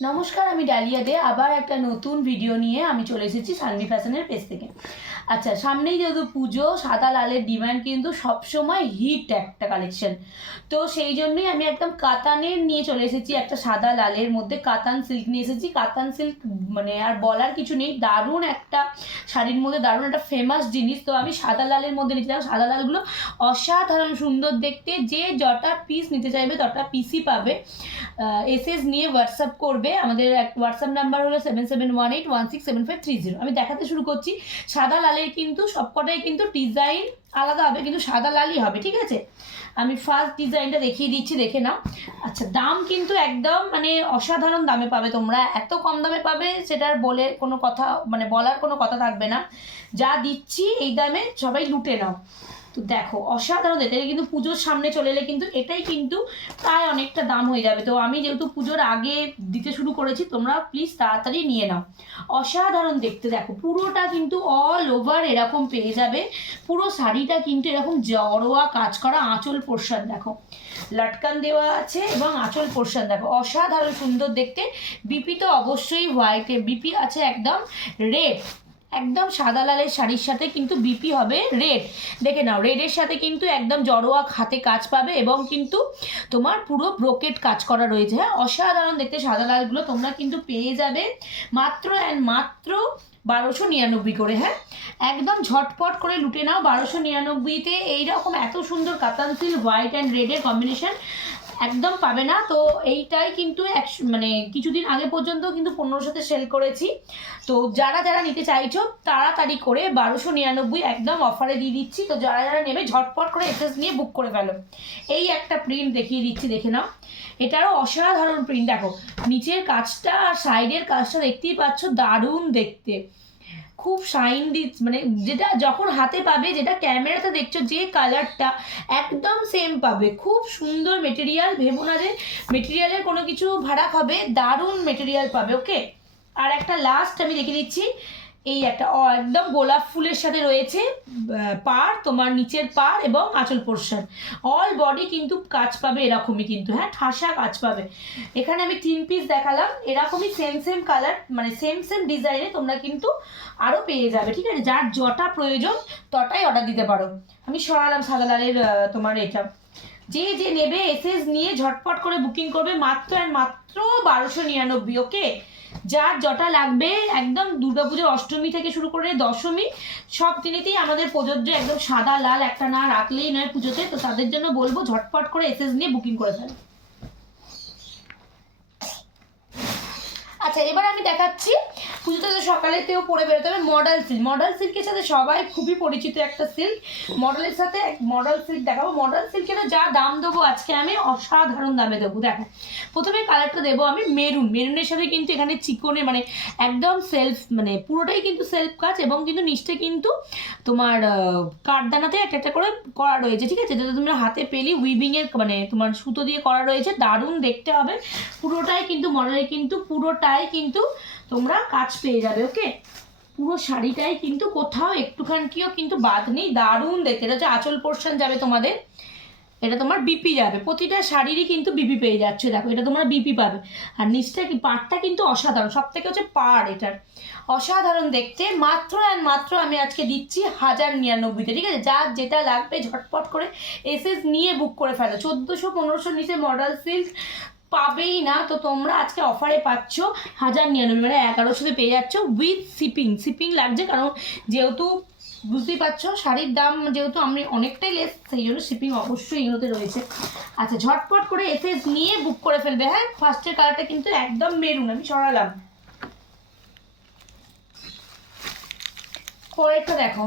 নমস্কার, আমি ডালিয়া দে। আবার একটা নতুন ভিডিও নিয়ে আমি চলে এসেছি সানভি ফ্যাশনের পেজ থেকে। আচ্ছা, সামনেই যেহেতু পুজো, সাদা লালের ডিমান্ড কিন্তু সবসময় হিট একটা কালেকশন। তো সেই জন্যই আমি একদম কাতানের নিয়ে চলে এসেছি, একটা সাদা লালের মধ্যে কাতান সিল্ক নিয়ে এসেছি। কাতান সিল্ক মানে আর বলার কিছু নেই, দারুণ একটা শাড়ির মধ্যে দারুণ একটা ফেমাস জিনিস। তো আমি সাদা লালের মধ্যে নিয়েছিলাম। সাদা লালগুলো অসাধারণ সুন্দর দেখতে। যে যটা পিস নিতে চাইবে তটা পিসই পাবে। এসএস নিয়ে হোয়াটসঅ্যাপ করবে। আমাদের হোয়াটসঅ্যাপ নাম্বার হলো 7718167530। আমি দেখাতে শুরু করছি। সাদা লালের কিন্তু সবকটাই কিন্তু ডিজাইন আলাদা হবে, কিন্তু সাদা লালই হবে, ঠিক আছে? আমি ফার্স্ট ডিজাইনটা দেখিয়ে দিচ্ছি, দেখে নাও। আচ্ছা, দাম কিন্তু একদম মানে অসাধারণ দামে পাবে তোমরা। এত কম দামে পাবে সেটার বলে কোনো কথা মানে বলার কোনো কথা থাকবে না। যা দিচ্ছি এই দামে সবাই লুটে নাও। তো দেখো অসাধারণ, এটা কিন্তু পুজোর সামনে চলে এলে কিন্তু এটাই কিন্তু প্রায় অনেকটা দাম হয়ে যাবে। তো আমি যেহেতু পুজোর আগে দিতে শুরু করেছি, তোমরা প্লিজ তাড়াতাড়ি নিয়ে নাও। অসাধারণ দেখতে, দেখো পুরোটা কিন্তু অল ওভার এরকম পেয়ে যাবে। পুরো শাড়িটা কিন্তু এরকম জড়োয়া কাজ করা, আঁচল পোর্শন দেখো লটকান দেওয়া আছে এবং আঁচল পোর্শন দেখো অসাধারণ সুন্দর দেখতে। বিপি তো অবশ্যই হোয়াইটে, বিপি আছে একদম রেড। একদম সাদা লালের শাড়ির সাথে কিন্তু বিপি হবে রেড। দেখে নাও, রেডের সাথে কিন্তু একদম জড়োয়া হাতে কাজ পাবে এবং কিন্তু তোমার পুরো ব্রোকেট কাজ করা রয়েছে। হ্যাঁ, অসাধারণ দেখতে সাদা লালগুলো তোমরা কিন্তু পেয়ে যাবে মাত্র অ্যান্ড মাত্র 1299 করে। হ্যাঁ, একদম ঝটপট করে লুটে নাও। 1299তে এইরকম এত সুন্দর কাতান সিল্ক হোয়াইট অ্যান্ড রেডের কম্বিনেশন একদম পাবে না। তো এইটাই কিন্তু মানে কিছুদিন আগে পর্যন্ত কিন্তু 1500তে সেল করেছি। তো যারা যারা নিতে চাইছো তাড়াতাড়ি করে 1299 একদম অফারে দিয়ে দিচ্ছি। তো যারা যারা নেবে ঝটপট করে এসএস নিয়ে বুক করে ফেলো। এই একটা প্রিন্ট দেখিয়ে দিচ্ছি, দেখে নাও। এটারও অসাধারণ প্রিন্ট দেখো, নিচের কাজটা আর সাইডের কাজটা দেখতেই পাচ্ছ, দারুণ দেখতে। খুব শাইন মানে যেটা যখন হাতে পাবে, যেটা ক্যামেরাতে দেখছো যে কালারটা একদম সেম পাবে। খুব সুন্দর মেটেরিয়াল, ভেবো না যে মেটেরিয়ালের কোনো কিছু ভাড়া হবে, দারুণ মেটেরিয়াল পাবে। ওকে, আর একটা লাস্ট আমি দেখে দিচ্ছি। এই একটা একদম গোলাপ ফুলের সাথে রয়েছে পাড়, তোমার নিচের পাড় এবং আঁচল পোর্শন। অল বডি কিন্তু কাজ পাবে এরকমই কিন্তু, হ্যাঁ, ঠাসা কাজ পাবে। এখানে আমি 3 পিস দেখালাম, এরকমই সেম সেম কালার মানে সেম সেম ডিজাইনে তোমরা কিন্তু আরও পেয়ে যাবে, ঠিক আছে? যার যটা প্রয়োজন তটাই অর্ডার দিতে পারো। আমি সরালাম সাদা লালের তোমার এটা। যে যে নেবে এসএস নিয়ে ঝটপট করে বুকিং করবে মাত্র আর মাত্র 1299। ওকে, যার যটা লাগবে একদম দুর্গাপুজোর অষ্টমী থেকে শুরু করে দশমী সব দিনেতেই আমাদের প্রযোজ্য। একদম সাদা লাল একটা না রাখলেই নয় পুজোতে। তো তাদের জন্য বলবো ঝটপট করে এসএস নিয়ে বুকিং করে ফেলো। আচ্ছা, এবার আমি দেখাচ্ছি, পুজোতে তো সকালেতেও পরে বেরোতে হবে মডেল সিল্ক। মডেল সিল্কের সাথে সবাই খুবই পরিচিত একটা সিল্ক। মডেলের সাথে মডেল সিল্ক দেখাবো। মডেল সিল্কের যা দাম দেবো আজকে আমি অসাধারণ দামে দেবো। দেখো, প্রথমে কালারটা দেবো আমি মেরুন। মেরুনের সাথে কিন্তু এখানে চিকনে মানে একদম সেলফ মানে পুরোটাই কিন্তু সেলফ কাজ এবং কিন্তু নিচটা কিন্তু তোমার কাঠদানাতে একটা একটা করে করা রয়েছে, ঠিক আছে? যেটা তোমরা হাতে পেলি উইভিংয়ের মানে তোমার সুতো দিয়ে করা রয়েছে, দারুণ দেখতে হবে। পুরোটাই কিন্তু মডেলের কিন্তু পুরোটাই কিন্তু তোমরা কাজ পেয়ে যাবে। ওকে, পুরো শাড়িটাই কিন্তু কোথাও একটুখানিও কিন্তু বাদ নেই, দারুণ দেখতে। এটা হচ্ছে আঁচল পোর্শন যাবে তোমাদের, এটা তোমার বিপি যাবে। প্রতিটা শাড়িরই কিন্তু বিপি পেয়ে যাচ্ছে, দেখো এটা তোমরা বিপি পাবে। আর নিচটা কি পাড়টা কিন্তু অসাধারণ, সব থেকে হচ্ছে পাড় এটার অসাধারণ দেখতে। মাত্র অ্যান্ড মাত্র আমি আজকে দিচ্ছি 1099তে, ঠিক আছে? যার যেটা লাগবে ঝটপট করে এসএস নিয়ে বুক করে ফেলো। 1400-1500 নিচে মডেল সিল্ক পাবেই না। তো তোমরা আজকে অফারে পাচ্ছ 1099 মানে 1100তে পেয়ে যাচ্ছ উইথ শিপিং। শিপিং লাগছে কারণ যেহেতু বুঝতেই পারছো শাড়ির দাম যেহেতু আমি অনেকটাই লেস, সেই জন্য শিপিং অবশ্যই এগুলোতে রয়েছে। আচ্ছা, ঝটপট করে এসএস নিয়ে বুক করে ফেলবে। হ্যাঁ, ফার্স্টের কালারটা কিন্তু একদম মেরুন, আমি সরালাম। পরেরটা দেখো,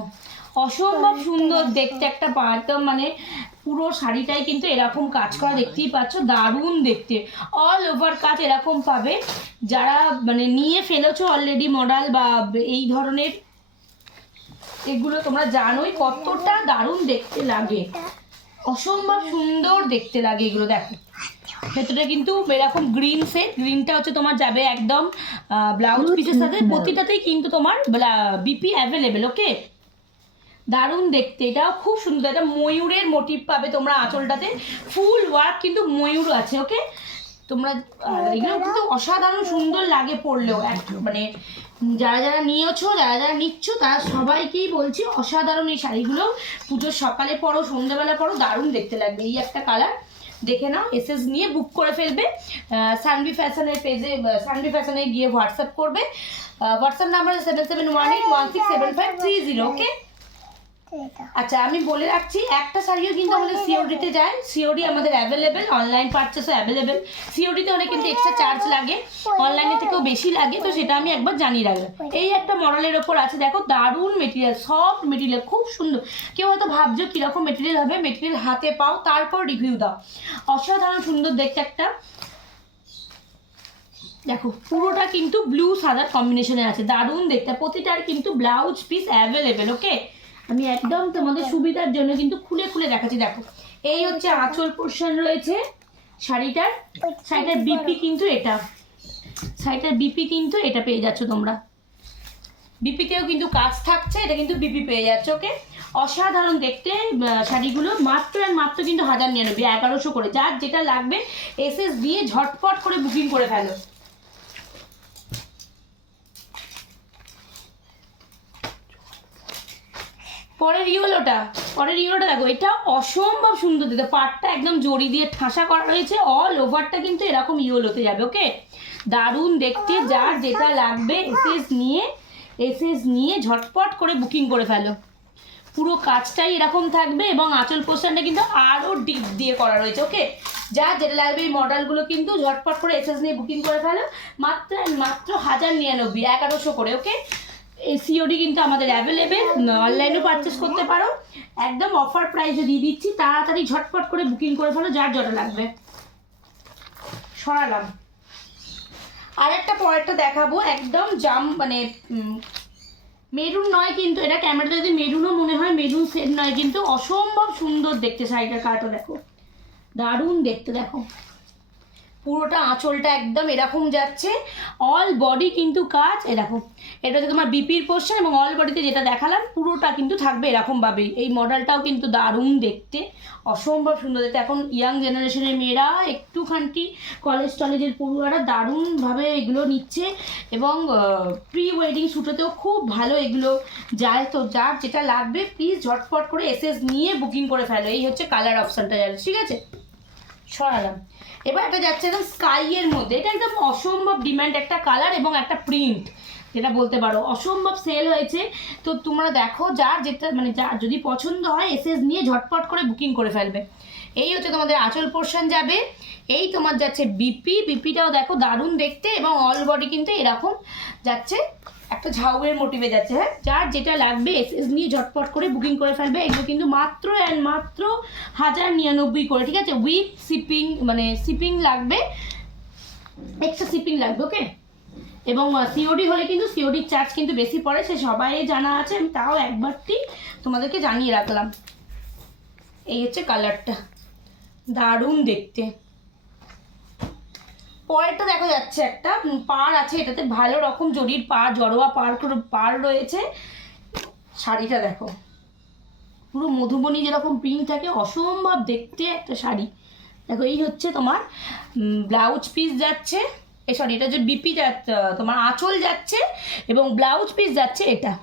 অসম্ভব সুন্দর দেখতে একটা একদম মানে পুরো শাড়িটাই কিন্তু এরকম কাজ করা, দেখতেই পাচ্ছ, দারুণ দেখতে। অল ওভার কাজ এরকম পাবে। যারা মানে নিয়ে ফেলেছো অলরেডি মডেল বা এই ধরনের, এগুলো তোমরা জানোই কতটা দারুণ দেখতে লাগে, অসম্ভব সুন্দর দেখতে লাগে এগুলো। দেখো ভেতরে কিন্তু এরকম গ্রিন সেট, গ্রিনটা হচ্ছে তোমার যাবে একদম ব্লাউজ পিসের সাথে। প্রতিটাতেই কিন্তু তোমার বিপি অ্যাভেলেবেল। ওকে, দারুণ দেখতে, এটাও খুব সুন্দর। এটা ময়ূরের মোটিভ পাবে তোমরা আঁচলটাতে, ফুল ওয়ার্ক কিন্তু ময়ূর আছে। ওকে, তোমরা এগুলো কিন্তু অসাধারণ সুন্দর লাগে পরলেও, মানে যারা যারা নিয়েছো, যারা যারা নিচ্ছ, তারা সবাইকেই বলছি অসাধারণ এই শাড়িগুলো। পুজোর সকালে পরো, সন্ধ্যাবেলা পরো, দারুণ দেখতে লাগবে। এই একটা কালার, দেখে নাও, এসএস নিয়ে বুক করে ফেলবে। সানভি ফ্যাশনের পেজে, সানভি ফ্যাশনে গিয়ে হোয়াটসঅ্যাপ করবে। WhatsApp number 7718167530। ওকে, আচ্ছা আমি বলে রাখছি, একটা শাড়িও কিন্তু আমাদের সিওডিতে যায়। সিওডি আমাদের অ্যাভেলেবেল, অনলাইন পারচেসও অ্যাভেলেবেল। সিওডিতে অনেক কিন্তু এক্সট্রা চার্জ লাগে, অনলাইনে থেকেও বেশি লাগে, তো সেটা আমি একবার জানিয়ে রাখলাম। এই একটা মডেলের ওপর আছে, দেখো দারুণ মেটেরিয়াল, সফট মেটেরিয়াল, খুব সুন্দর। কেউ হয়তো ভাবছো কীরকম মেটেরিয়াল হবে, মেটেরিয়াল হাতে পাও তারপর রিভিউ দাও। অসাধারণ সুন্দর দেখতে একটা, দেখো পুরোটা কিন্তু ব্লু সাদার কম্বিনেশনে আছে, দারুণ দেখতে। প্রতিটার কিন্তু ব্লাউজ পিস অ্যাভেলেবেল। ওকে, আমি একদম তোমাদের সুবিধার জন্য কিন্তু খুলে খুলে দেখাচ্ছি। দেখো এই হচ্ছে আঁচল পোর্শন রয়েছে শাড়িটার। শাড়িটার বিপি কিন্তু এটা, শাড়িটার বিপি কিন্তু এটা পেয়ে যাচ্ছ তোমরা। বিপিতেও কিন্তু কাজ থাকছে, এটা কিন্তু বিপি পেয়ে যাচ্ছে। ওকে, অসাধারণ দেখতে শাড়িগুলো, মাত্র আর মাত্র কিন্তু 1099, 1100 করে। যার যেটা লাগবে এসএস দিয়ে ঝটপট করে বুকিং করে ফেলো। পরের ইয়েলোটা দেখো, এটা অসম্ভব সুন্দর দিতে। পাটটা একদম জড়ি দিয়ে ঠাসা করা রয়েছে, অল ওভারটা কিন্তু এরকম ইয়েলোতে যাবে। ওকে, দারুণ দেখতে। যার যেটা লাগবে এসএস নিয়ে ঝটপট করে বুকিং করে ফেলো। পুরো কাজটাই এরকম থাকবে এবং আঁচল পোর্শনটা কিন্তু আরও ডিপ দিয়ে করা রয়েছে। ওকে, যার যেটা লাগবে এই মডেলগুলো কিন্তু ঝটপট করে এসএস নিয়ে বুকিং করে ফেলো। মাত্র 1099, 1100 করে। ওকে, এই সিওডি কিন্তু আমাদের অ্যাভেলেবেল, অনলাইনেও পারচেস করতে পারো। একদম অফার প্রাইসে দিয়ে দিচ্ছি, তাড়াতাড়ি ঝটপট করে বুকিং করে ফেলো যার যেটা লাগবে। সরালাম। আরেকটা পরেরটা দেখাবো, একদম মানে মেরুন নয় কিন্তু, এটা ক্যামেরাতে যদি মেরুনও মনে হয়, মেরুন সেট নয় কিন্তু, অসম্ভব সুন্দর দেখতে শাড়িটার কাটও দেখো, দারুণ দেখতে। দেখো পুরোটা আঁচলটা একদম এরকম যাচ্ছে, অল বডি কিন্তু কাজ। এ দেখো, এটা হচ্ছে তোমার বিপির পোর্শন এবং অল বডিতে যেটা দেখালাম পুরোটা কিন্তু থাকবে এরকমভাবেই। এই মডেলটাও কিন্তু দারুণ দেখতে, অসম্ভব সুন্দর দেখতে। এখন ইয়াং জেনারেশনের মেয়েরা, একটুখানি কলেজের পড়ুয়ারা দারুণভাবে এগুলো নিচ্ছে এবং প্রি ওয়েডিং শ্যুটেতেও খুব ভালো এগুলো যায়। তো যার যেটা লাগবে প্লিজ ঝটপট করে এসএস নিয়ে বুকিং করে ফেলো। এই হচ্ছে কালার অপশানটা যাবে, ঠিক আছে। সরালাম। এবার এটা যাচ্ছে একদম স্কাইয়ের মধ্যে, এটা একদম অসম্ভব ডিমান্ড একটা কালার এবং একটা প্রিন্ট, যেটা বলতে পারো অসম্ভব সেল হয়েছে। তো তোমরা দেখো, যার যেটা মানে যার যদি পছন্দ হয় এসএস নিয়ে ঝটপট করে বুকিং করে ফেলবে। এই হচ্ছে তোমাদের আঁচল পোর্শন যাবে। এই তোমার যাচ্ছে বিপিটাও দেখো দারুণ দেখতে এবং অল বডি কিন্তু এরকম যাচ্ছে, একটা ঝাউয়ের মোটিভে যাচ্ছে। হ্যাঁ, যার যেটা লাগবে এসএস নিয়ে ঝটপট করে বুকিং করে ফেলবে। এগুলো কিন্তু মাত্র 1099 করে, ঠিক আছে। উইথ শিপিং, মানে শিপিং লাগবে, এক্সট্রা শিপিং লাগবে। ওকে, এবং সিওডি হলে কিন্তু সিওডির চার্জ কিন্তু বেশি পড়ে, সে সবাই জানা আছে, আমি তাও একবারটি তোমাদেরকে জানিয়ে রাখলাম। এই হচ্ছে কালারটা, দারুণ দেখতে। পরেরটা দেখা যাচ্ছে একটা পাড় আছে, এটাতে ভালো রকম জরির পাড়, জড়োয়া পাড় রয়েছে। শাড়িটা দেখো, পুরো মধুবনী যেরকম প্রিন্ট থাকে, অসম্ভব দেখতে একটা শাড়ি। দেখো এই হচ্ছে তোমার ব্লাউজ পিস যাচ্ছে, সরি এটা যে বিপি যাচ্ছে, তোমার আঁচল যাচ্ছে এবং ব্লাউজ পিস যাচ্ছে। এটা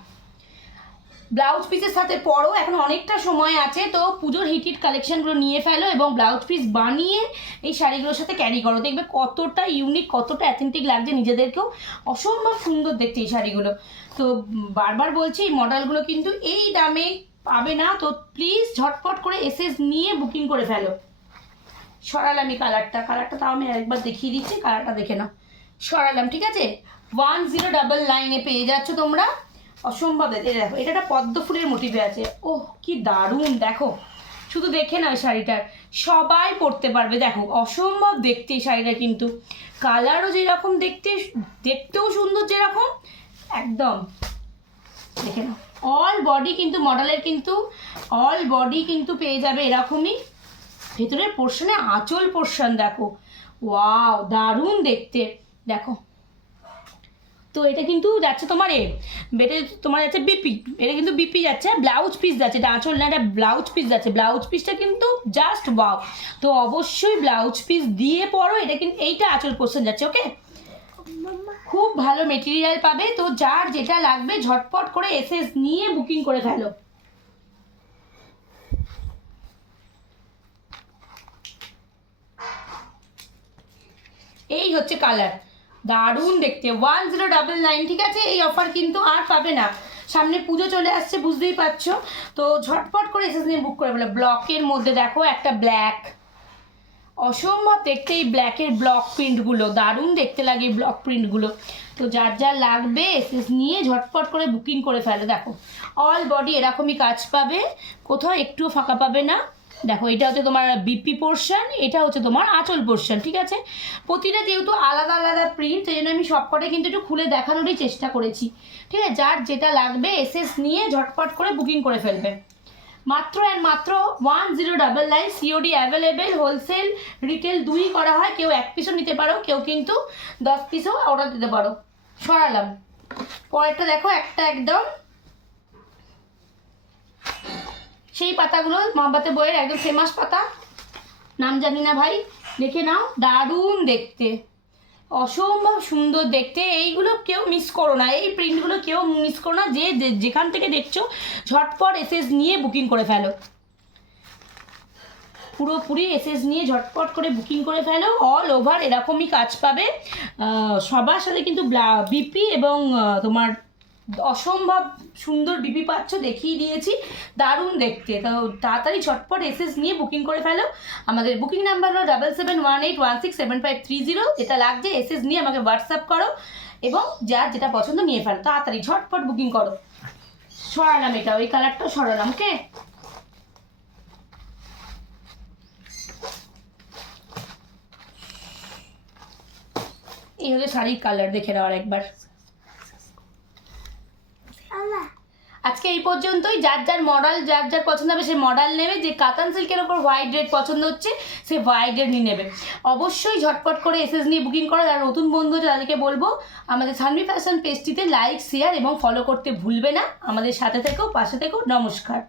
ব্লাউজ পিসের সাথে পরো, এখন অনেকটা সময় আছে, তো পুজোর হিট কালেকশনগুলো নিয়ে ফেলো এবং ব্লাউজ পিস বানিয়ে এই শাড়িগুলোর সাথে ক্যারি করো। দেখবে কতটা ইউনিক, কতটা অ্যাথেন্টিক লাগছে নিজেদেরকেও, অসম্ভব সুন্দর দেখতে এই শাড়িগুলো। তো বারবার বলছি, এই মডেলগুলো কিন্তু এই দামে পাবে না, তো প্লিজ ঝটপট করে এসএস নিয়ে বুকিং করে ফেলো। সরালাম এই কালারটা তাও আমি একবার দেখিয়ে দিচ্ছি, কালারটা দেখে নাও। সরালাম, ঠিক আছে। 1099 পেয়ে যাচ্ছ তোমরা, অসম্ভব দেখো। এটা একটা পদ্ম ফুলের মোটিভে আছে, ওহ কি দারুণ। দেখো শুধু দেখে নাও, শাড়িটার সবাই পরতে পারবে। দেখো অসম্ভব দেখতে এই শাড়িটা, কিন্তু কালারও যেরকম দেখতেও সুন্দর যেরকম, একদম দেখে নাও। অল বডি কিন্তু মডেলের কিন্তু অল বডি কিন্তু পেয়ে যাবে এরকমই। ভেতরের পোর্শনে আঁচল পোর্শন দেখো, ওয়াও দারুণ দেখতে। দেখো তো এটা কিন্তু যাচ্ছে তোমার এটা তোমার যাচ্ছে বিপি, এটা কিন্তু বিপি যাচ্ছে, ব্লাউজ পিস যাচ্ছে, এটা আঁচল না, এটা ব্লাউজ পিস যাচ্ছে, ব্লাউজ পিসটা কিন্তু জাস্ট ওয়াও। তো অবশ্যই ব্লাউজ পিস দিয়ে পরো, এটা কিন্তু এইটা আঁচল পোর্শন যাচ্ছে। ওকে, খুব ভালো মেটেরিয়াল পাবে। তো যার যেটা লাগবে ঝটপট করে এসএস নিয়ে বুকিং করে ফেলো। এই হচ্ছে কালার, দারুণ দেখতে, 1099, ঠিক আছে? এই অফার কিন্তু আর পাবে না, সামনে পুজো চলে আসছে, বুঝতেই পারছো। তো ঝটপট করে এসএস নিয়ে বুক করে ফেলো। ব্লকের মধ্যে দেখো একটা ব্ল্যাক, অসম্ভব দেখতে এই ব্ল্যাকের ব্লক প্রিন্টগুলো, দারুণ দেখতে লাগে এই ব্লক প্রিন্টগুলো। তো যার যার লাগবে এসএস নিয়ে ঝটপট করে বুকিং করে ফেলো। দেখো অল বডি এরকমই কাজ পাবে, কোথাও একটুও ফাঁকা পাবে না। দেখো এটা হচ্ছে তোমার বিপি পোর্শন, এটা হচ্ছে তোমার আঁচল পোর্শন, ঠিক আছে? প্রতিটা যেহেতু আলাদা আলাদা প্রিন্ট, সেই জন্য আমি সবকটাই কিন্তু একটু খুলে দেখানোরই চেষ্টা করেছি, ঠিক আছে? যার যেটা লাগবে এসএস নিয়ে ঝটপট করে বুকিং করে ফেলবে। মাত্র অ্যান্ড মাত্র 1099, সিওডি অ্যাভেলেবেল, হোলসেল রিটেল দুই করা হয়, কেউ 1 পিসও নিতে পারো, কেউ কিন্তু 10 পিসও অর্ডার দিতে পারো। সরালাম, পরেরটা দেখো, একটা একদম সেই পাতাগুলো মহাভারতের বইয়ের একদম ফেমাস পাতা, নাম জানি না ভাই, দেখে নাও, দারুণ দেখতে, অসম্ভব সুন্দর দেখতে। এইগুলো কেউ মিস করো না, এই প্রিন্টগুলো কেউ মিস করো না, যে যেখান থেকে দেখছো ঝটপট এসএস নিয়ে বুকিং করে ফেলো, পুরোপুরি এসএস নিয়ে ঝটপট করে বুকিং করে ফেলো। অল ওভার এরকমই কাজ পাবে, সবার সাথে কিন্তু বিপি এবং তোমার অসম্ভব সুন্দর বিপি পাচ্ছ, দেখিয়ে দিয়েছি, দারুণ দেখতে। তো তাড়াতাড়ি ঝটপট এসএস নিয়ে বুকিং করে ফেলো। আমাদের বুকিং নাম্বার হলো 7718167530। এটা লাগছে এসএস নিয়ে আমাকে হোয়াটসঅ্যাপ করো এবং যার যেটা পছন্দ নিয়ে ফেলো, তাড়াতাড়ি ঝটপট বুকিং করো। সরালাম, এটা ওই কালারটা সরালাম। ওকে, এই হলো শাড়ির কালার, দেখে নাও একবার। আজকে এই পর্যন্তই। যার যার মডেল, যার যার পছন্দ হবে সে মডেল নেবে, যে কাতান সিল্কের ওপর হোয়াইট রেড পছন্দ হচ্ছে সে হোয়াইট রেড নিয়ে নেবে। অবশ্যই ঝটপট করে এসএস নিয়ে বুকিং করো। যারা নতুন বন্ধু তাদেরকে বলবো আমাদের সানভি ফ্যাশন পেজটিতে লাইক, শেয়ার এবং ফলো করতে ভুলবে না। আমাদের সাথে থেকো, পাশে থেকো। নমস্কার।